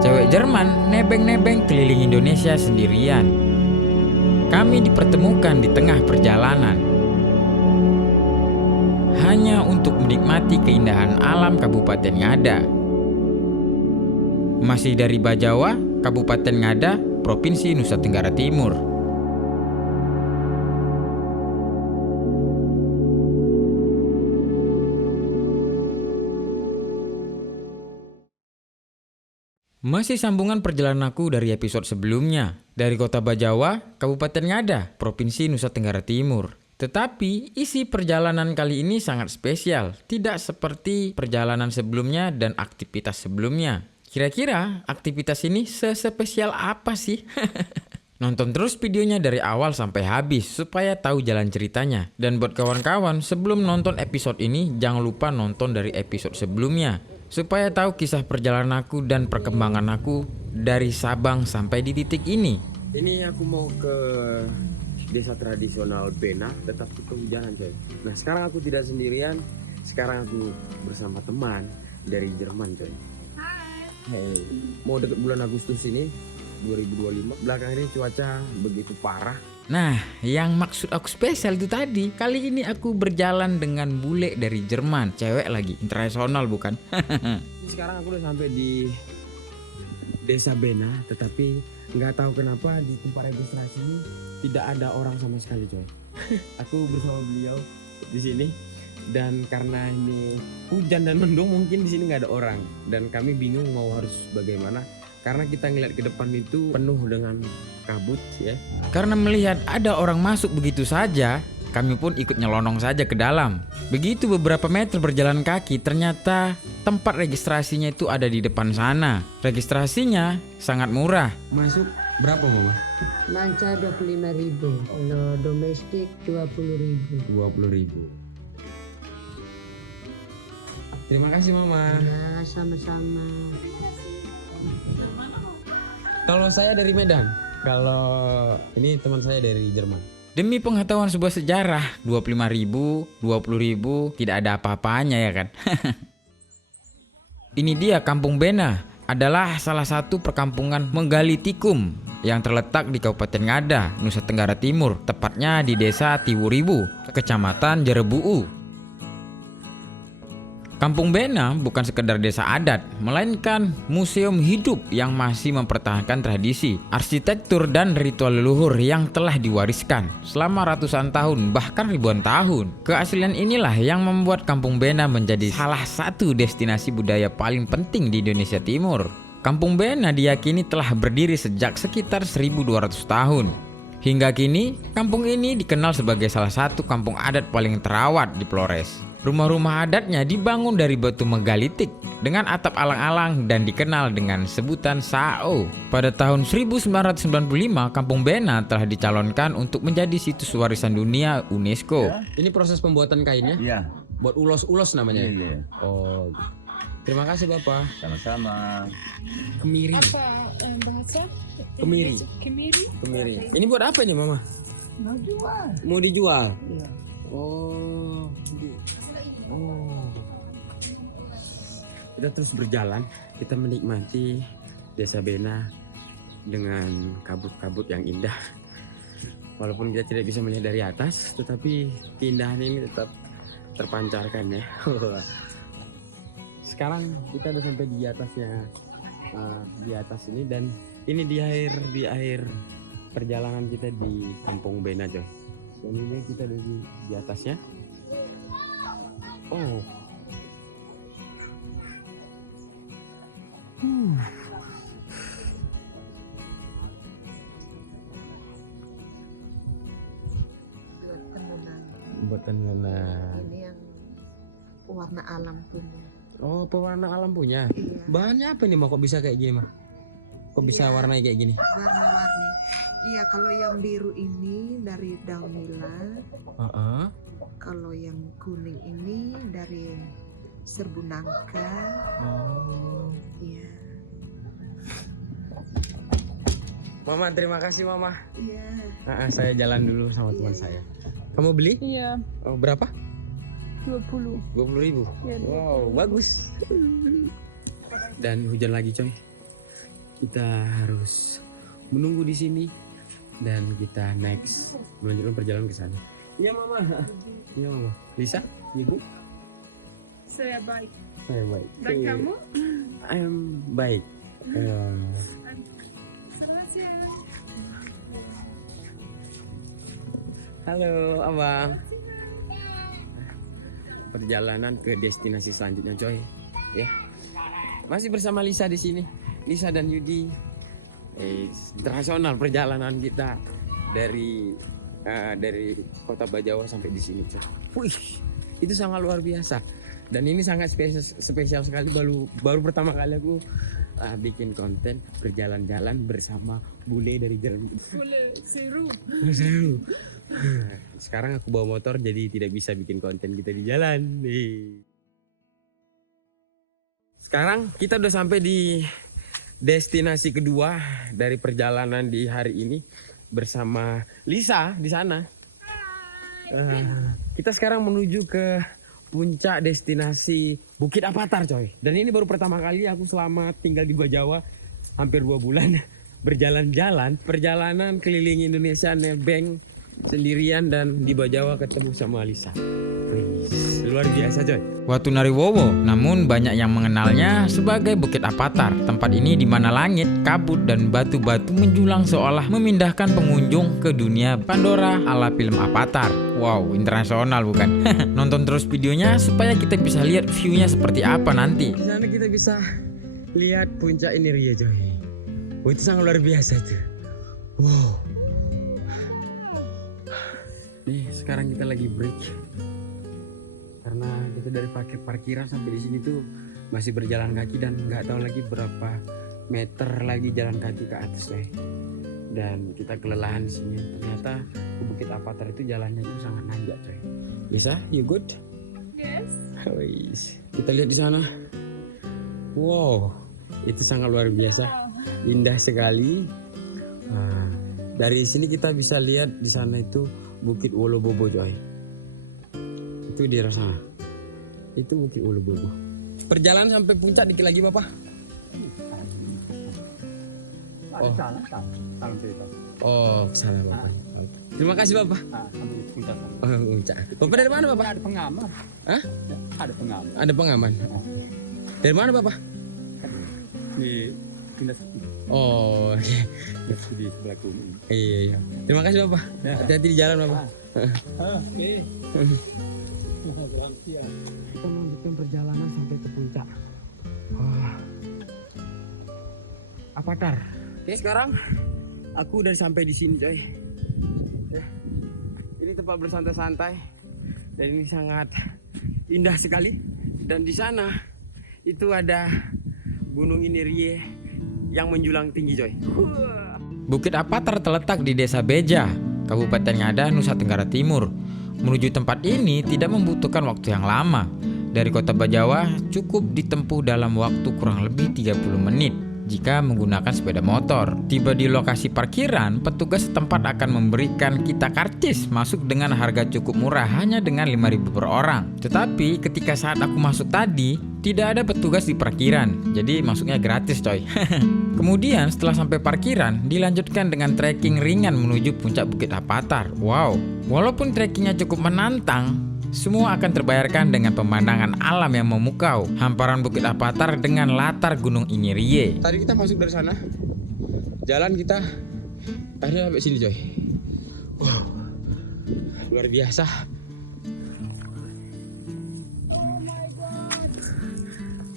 Cewek Jerman nebeng-nebeng keliling Indonesia sendirian. Kami dipertemukan di tengah perjalanan, hanya untuk menikmati keindahan alam Kabupaten Ngada. Masih dari Bajawa, Kabupaten Ngada, Provinsi Nusa Tenggara Timur. Masih sambungan perjalanan aku dari episode sebelumnya, dari kota Bajawa, Kabupaten Ngada, Provinsi Nusa Tenggara Timur. Tetapi isi perjalanan kali ini sangat spesial, tidak seperti perjalanan sebelumnya dan aktivitas sebelumnya. Kira-kira aktivitas ini sespesial apa sih? Nonton terus videonya dari awal sampai habis supaya tahu jalan ceritanya. Dan buat kawan-kawan, sebelum nonton episode ini jangan lupa nonton dari episode sebelumnya supaya tahu kisah perjalanan aku dan perkembangan aku dari Sabang sampai di titik ini. Ini aku mau ke desa tradisional Bena, tetap kehujanan coy. Nah sekarang aku tidak sendirian, sekarang aku bersama teman dari Jerman coy. Hai. Mau deket bulan Agustus ini 2025, belakang ini cuaca begitu parah. Nah, yang maksud aku spesial itu tadi. Kali ini aku berjalan dengan bule dari Jerman, cewek lagi, internasional bukan? Sekarang aku udah sampai di desa Bena, tetapi nggak tahu kenapa di tempat registrasi ini tidak ada orang sama sekali coy. Aku bersama beliau di sini, dan karena ini hujan dan mendung mungkin di sini nggak ada orang, dan kami bingung mau harus bagaimana. Karena kita ngeliat ke depan itu penuh dengan kabut ya. Karena melihat ada orang masuk begitu saja, kami pun ikut nyelonong saja ke dalam. Begitu beberapa meter berjalan kaki, ternyata tempat registrasinya itu ada di depan sana. Registrasinya sangat murah. Masuk berapa mama? Manca 25.000, kalau domestik 20.000. 20.000. Terima kasih mama. Ya, sama-sama. Kalau saya dari Medan, kalau ini teman saya dari Jerman. Demi pengetahuan sebuah sejarah, 25.000, 20.000 tidak ada apa-apanya ya kan? Ini dia Kampung Bena, adalah salah satu perkampungan menggali tikum yang terletak di Kabupaten Ngada, Nusa Tenggara Timur, tepatnya di Desa Tiwuribu, Kecamatan Jerebuu. Kampung Bena bukan sekedar desa adat, melainkan museum hidup yang masih mempertahankan tradisi, arsitektur dan ritual leluhur yang telah diwariskan selama ratusan tahun, bahkan ribuan tahun. Keaslian inilah yang membuat Kampung Bena menjadi salah satu destinasi budaya paling penting di Indonesia Timur. Kampung Bena diyakini telah berdiri sejak sekitar 1200 tahun. Hingga kini, kampung ini dikenal sebagai salah satu kampung adat paling terawat di Flores. Rumah-rumah adatnya dibangun dari batu megalitik dengan atap alang-alang dan dikenal dengan sebutan Sao. Pada tahun 1995, Kampung Bena telah dicalonkan untuk menjadi situs warisan dunia UNESCO. Ini proses pembuatan kainnya? Iya. Buat ulos-ulos namanya? Iya. Oh, terima kasih Bapak. Sama-sama. Kemiri. Apa bahasa? Kemiri. Kemiri. Kemiri. Ini buat apa ini Mama? Mau jual? Mau dijual? Iya. Oh. Oh. Kita terus berjalan, kita menikmati desa Bena dengan kabut-kabut yang indah. Walaupun kita tidak bisa melihat dari atas, tetapi keindahan ini tetap terpancarkan ya. Sekarang kita udah sampai di atasnya, di atas ini, dan ini di akhir perjalanan kita di Kampung Bena coy. Dan ini kita ada di atasnya. Oh. Buat tenungan. Ini yang warna alam punya. Oh, pewarna alam punya. Iya. Bahannya apa nih, kok bisa kayak gini, mah? Kok bisa Iya. warnanya kayak gini? Warna-warni. Iya, kalau yang biru ini dari daun nila. Heeh. Kalau yang kuning ini dari serbu nangka. Oh. Iya. Mama, terima kasih Mama. Iya. Saya jalan dulu sama teman saya. Kamu beli? Iya, Oh, berapa? 20. 20.000. Iya, Wow, bagus. Dan hujan lagi coy. kita harus menunggu di sini dan kita next melanjutkan perjalanan ke sana. Iya mama. Iya mama. Lisa, ibu. Saya baik. Saya baik. Dan kamu? I am baik. Selamat siang. Halo abang. Perjalanan ke destinasi selanjutnya coy. Ya. Masih bersama Lisa di sini. Lisa dan Yudi. Internasional perjalanan kita dari Kota Bajawa sampai di sini coy. Wih, itu sangat luar biasa. Dan ini sangat spesial sekali, baru pertama kali aku bikin konten berjalan-jalan bersama bule dari Jerman. Boleh seru. Seru. Sekarang aku bawa motor jadi tidak bisa bikin konten kita di jalan. Nih. Sekarang kita udah sampai di destinasi kedua dari perjalanan di hari ini bersama Lisa di sana. Kita sekarang menuju ke puncak destinasi Bukit Apatar coy. Dan ini baru pertama kali aku selama tinggal di Bajawa hampir 2 bulan berjalan-jalan, perjalanan keliling Indonesia nebeng sendirian dan di Bajawa ketemu sama Lisa. Wih, luar biasa coy. Watu Nariwowo, namun banyak yang mengenalnya sebagai Bukit Apatar. Tempat ini di mana langit, kabut, dan batu-batu menjulang seolah memindahkan pengunjung ke dunia Pandora ala film Avatar. Wow, internasional bukan? Nonton terus videonya supaya kita bisa lihat view-nya seperti apa nanti. Di sana kita bisa lihat puncak ini Ria coy. Oh, itu sangat luar biasa tuh. Wow. Nih sekarang kita lagi break karena kita dari parkiran sampai di sini tuh masih berjalan kaki dan nggak tahu lagi berapa meter lagi jalan kaki ke atas deh. Dan kita kelelahan di sini. Ternyata ke Bukit Apatar itu jalannya itu sangat nanjak coy. Bisa? You good? Yes. Wis. Kita lihat di sana. Wow, itu sangat luar biasa. Indah sekali. Nah, dari sini kita bisa lihat di sana itu Bukit Wolobobo coy. Itu di arah sana. Itu Bukit Wolobobo. Perjalanan sampai puncak dikit lagi Bapak. Oh. Oh, salah Bapak. Terima kasih Bapak. Oh, puncak. Bapak dari mana Bapak? Ada pengaman. Hah? Ada pengaman. Ada pengaman. Dari mana Bapak? Di Pindah Sakti. Oh, Di sebelah gunung. iya. Terima kasih Bapak. Hati-hati di jalan Bapak. Oke. Kita melanjutkan perjalanan sampai ke puncak. Wah. Apatar. Oke, sekarang aku udah sampai di sini, coy. Ya. Ini tempat bersantai-santai dan ini sangat indah sekali. Dan di sana itu ada Gunung Inirie yang menjulang tinggi, coy. Bukit Apatar terletak di Desa Beja, Kabupaten Ngada, Nusa Tenggara Timur. Menuju tempat ini tidak membutuhkan waktu yang lama. Dari Kota Bajawa cukup ditempuh dalam waktu kurang lebih 30 menit jika menggunakan sepeda motor. Tiba di lokasi parkiran, petugas setempat akan memberikan kita karcis masuk dengan harga cukup murah, hanya dengan 5.000 per orang. Tetapi ketika saat aku masuk tadi, tidak ada petugas di parkiran, jadi masuknya gratis coy. Kemudian setelah sampai parkiran, dilanjutkan dengan trekking ringan menuju puncak Bukit Apatar. Wow, walaupun trekkingnya cukup menantang, semua akan terbayarkan dengan pemandangan alam yang memukau. Hamparan Bukit Apatar dengan latar Gunung Inirie. Tadi kita masuk dari sana. Jalan kita akhirnya sampai sini, coy. Wow. Luar biasa. Oh my god.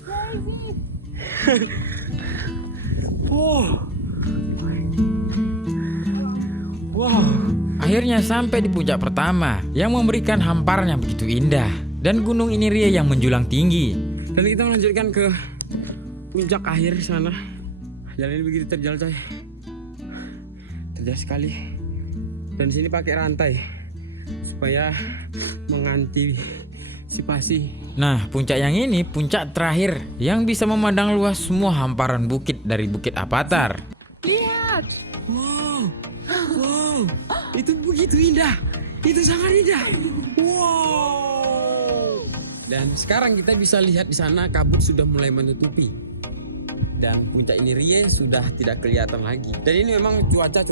Crazy. Wow. Wow. Akhirnya sampai di puncak pertama yang memberikan hamparan yang begitu indah dan Gunung Inirie yang menjulang tinggi. Dan kita melanjutkan ke puncak akhir sana. Jalan ini begitu terjal, coy. Terjal sekali. Dan di sini pakai rantai supaya mengantisipasi. Nah, puncak yang ini puncak terakhir yang bisa memandang luas semua hamparan bukit dari Bukit Apatar. Lihat. Wow. Wow. Itu begitu indah. Itu sangat indah. Wow. Dan sekarang kita bisa lihat di sana kabut sudah mulai menutupi. dan puncak Inirie sudah tidak kelihatan lagi. Dan ini memang cuaca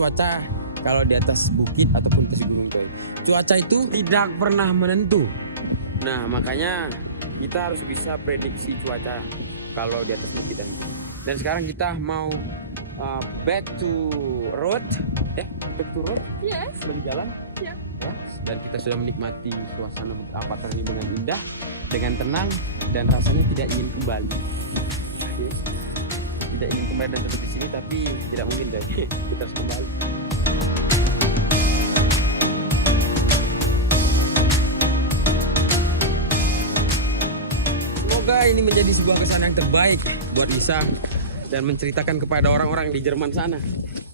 kalau di atas bukit ataupun atas gunung coy. Cuaca itu tidak pernah menentu. Nah makanya kita harus bisa prediksi cuaca kalau di atas bukit dan sekarang kita mau back to road. Yes. Kembali jalan. Ya. Ya. Dan kita sudah menikmati suasana Avatar ini dengan indah, dengan tenang, dan rasanya tidak ingin kembali. Tidak ingin kembali dan tetap di sini, tapi tidak mungkin deh. Kita harus kembali. Semoga ini menjadi sebuah kesan yang terbaik buat Lisa dan menceritakan kepada orang-orang di Jerman sana.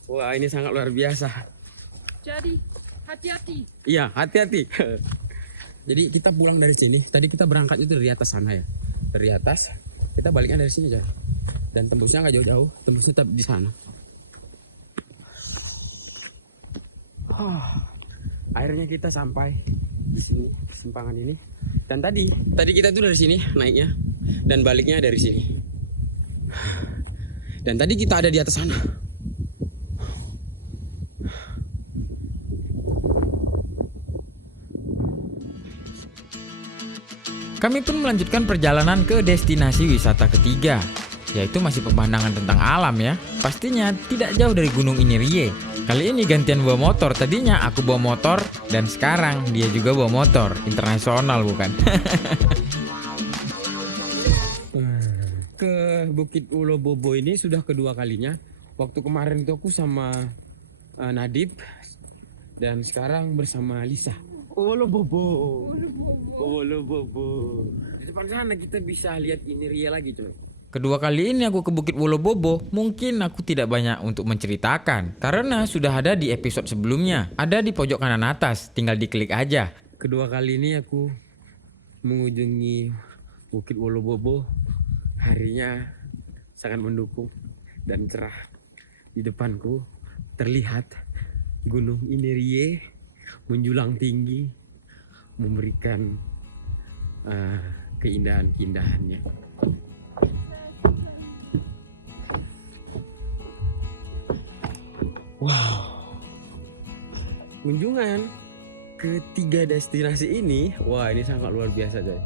Wah, ini sangat luar biasa. Jadi, hati-hati. Iya, hati-hati. Jadi kita pulang dari sini. Tadi kita berangkatnya itu dari atas sana ya. Dari atas. Kita baliknya dari sini aja. Dan tembusnya nggak jauh-jauh. Tembusnya tetap di sana. Akhirnya kita sampai di sini, simpangan ini. Dan tadi kita tuh dari sini naiknya dan baliknya dari sini. Dan tadi kita ada di atas sana. Kami pun melanjutkan perjalanan ke destinasi wisata ketiga, yaitu masih pemandangan tentang alam ya. Pastinya tidak jauh dari Gunung Inirie. Kali ini gantian bawa motor. Tadinya aku bawa motor dan sekarang dia juga bawa motor. Internasional bukan? Ke Bukit Ulo Bobo ini sudah kedua kalinya. Waktu kemarin itu aku sama Nadib dan sekarang bersama Lisa. Ulo Bobo. Ulo Bobo. Di depan sana kita bisa lihat Inirie lagi coy. Kedua kali ini aku ke Bukit Wolobobo, mungkin aku tidak banyak untuk menceritakan karena sudah ada di episode sebelumnya. Ada di pojok kanan atas, tinggal diklik aja. Kedua kali ini aku mengunjungi Bukit Wolobobo. Harinya sangat mendukung dan cerah. Di depanku terlihat Gunung Inirie menjulang tinggi, memberikan keindahan-keindahannya. Wow, kunjungan ketiga destinasi ini, wah ini sangat luar biasa coy.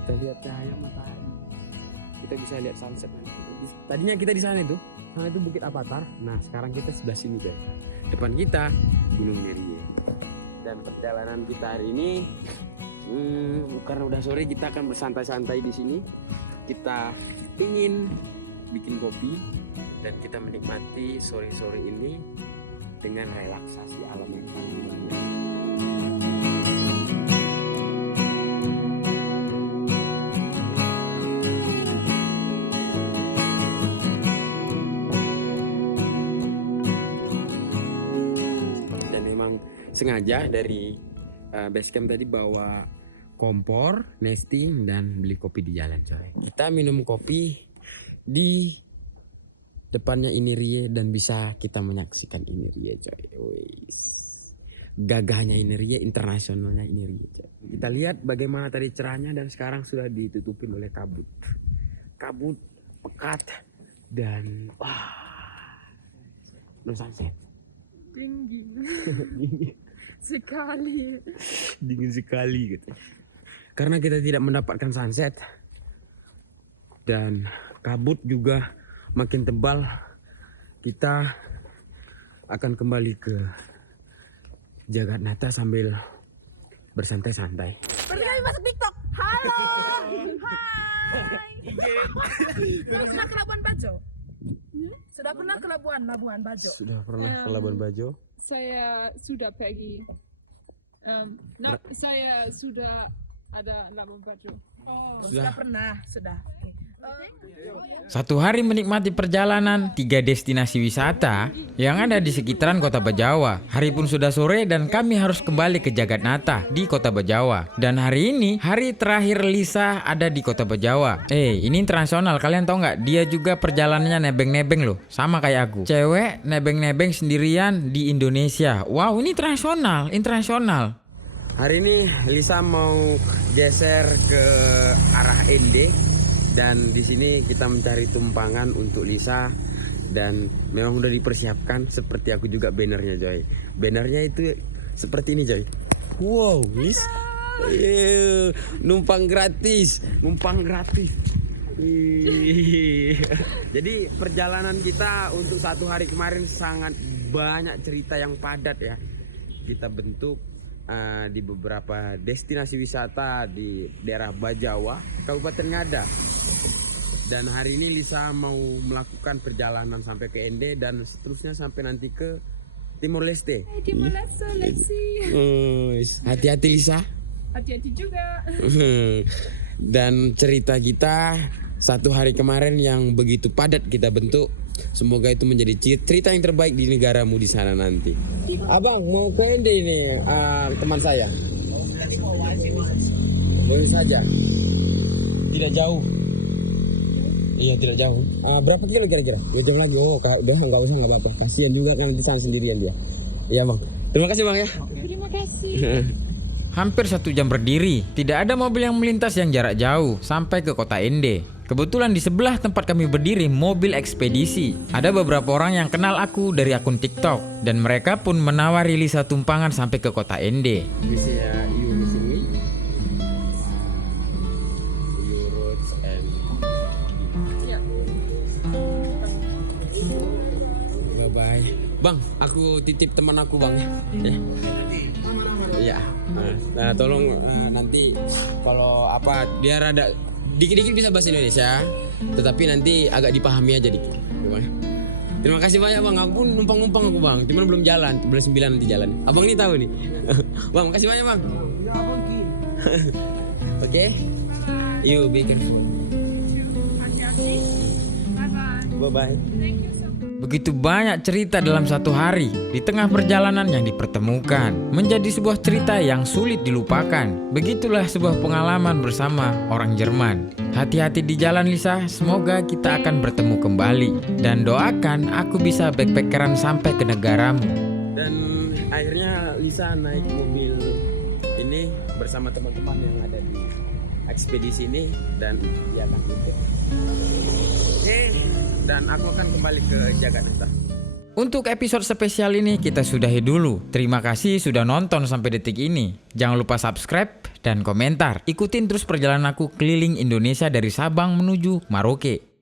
Kita lihat cahaya matahari, kita bisa lihat sunset nanti. Tadinya kita di sana itu Bukit Avatar. Nah sekarang kita sebelah sini coy. Depan kita Gunung Inirie. Dan perjalanan kita hari ini, karena udah sore kita akan bersantai-santai di sini. Kita ingin bikin kopi dan kita menikmati sore-sore ini dengan relaksasi alam yang paling luar biasa. Dan memang sengaja dari basecamp tadi bawa kompor, nesting, dan beli kopi di jalan coy. Kita minum kopi di depannya Inirie dan bisa kita menyaksikan Inirie coy. Wis. Gagahnya Inirie, internasionalnya Inirie coy. Kita lihat bagaimana tadi cerahnya dan sekarang sudah ditutupin oleh kabut. Kabut pekat dan no sunset. Dingin. Sekali. Dingin sekali gitu. Karena kita tidak mendapatkan sunset dan kabut juga makin tebal, kita akan kembali ke Jagatnata sambil bersantai-santai. Berarti kami masuk TikTok. Halo. Hai. Sudah pernah ke Labuan Bajo? Sudah pernah ke Labuan Bajo? Sudah pernah ke Labuan Bajo? Saya sudah pergi. Saya sudah ada Labuan Bajo. Sudah pernah, sudah. Satu hari menikmati perjalanan 3 destinasi wisata yang ada di sekitaran Kota Bajawa. Hari pun sudah sore dan kami harus kembali ke Jagatnata di Kota Bajawa. Dan hari ini hari terakhir Lisa ada di Kota Bajawa. Ini internasional, kalian tahu nggak? Dia juga perjalanannya nebeng-nebeng loh, sama kayak aku. Cewek nebeng-nebeng sendirian di Indonesia. Wow, ini internasional. Hari ini Lisa mau geser ke arah Ende Dan di sini kita mencari tumpangan untuk Lisa dan memang udah dipersiapkan seperti aku juga bannernya Joy. Bannernya itu seperti ini Joy. Wow, wis. Numpang gratis. Jadi perjalanan kita untuk 1 hari kemarin sangat banyak cerita yang padat ya. Kita bentuk di beberapa destinasi wisata di daerah Bajawa, Kabupaten Ngada. Dan hari ini Lisa mau melakukan perjalanan sampai ke Ende dan seterusnya sampai nanti ke Timor Leste. Timor Leste, let's see. Hati-hati Lisa. Hati-hati juga. Dan cerita kita 1 hari kemarin yang begitu padat kita bentuk, semoga itu menjadi cerita yang terbaik di negaramu di sana nanti. Abang mau ke Ende ini, teman saya. Boleh saja. Tidak jauh. Iya tidak jauh. Berapa kilo kira-kira? 2 jam lagi. Oh udah nggak usah, nggak apa-apa. Kasihan juga kan nanti sana sendirian dia. Iya bang. Terima kasih bang ya. Terima kasih. Hampir 1 jam berdiri, tidak ada mobil yang melintas yang jarak jauh sampai ke kota Ende. Kebetulan di sebelah tempat kami berdiri mobil ekspedisi. Ada beberapa orang yang kenal aku dari akun TikTok dan mereka pun menawari Lisa tumpangan sampai ke kota Ende. Bisa ya, you missing me? You roads and Ya. bye bye. Bang, aku titip teman aku bang ya. Iya. Nah, tolong nanti kalau apa dia rada dikit-dikit bisa bahasa Indonesia, tetapi nanti agak dipahami aja dikit. Bang. Terima kasih banyak bang. Aku pun numpang aku bang. Cuman belum jalan. Bulan 9 nanti jalan. Abang ini tahu nih. Bang, makasih banyak bang. Oke. You be careful. Hati-hati. Bye-bye. Bye bye. Thank you so much. Begitu banyak cerita dalam 1 hari di tengah perjalanan yang dipertemukan menjadi sebuah cerita yang sulit dilupakan. Begitulah sebuah pengalaman bersama orang Jerman. Hati-hati di jalan Lisa, semoga kita akan bertemu kembali. Dan doakan aku bisa backpackeran sampai ke negaramu. Dan akhirnya Lisa naik mobil ini bersama teman-teman yang ada di ekspedisi ini dan dia akan ikut. Oke, dan aku akan kembali ke Jakarta. Untuk episode spesial ini kita sudahi dulu. Terima kasih sudah nonton sampai detik ini. Jangan lupa subscribe dan komentar. Ikutin terus perjalanan aku keliling Indonesia dari Sabang menuju Merauke.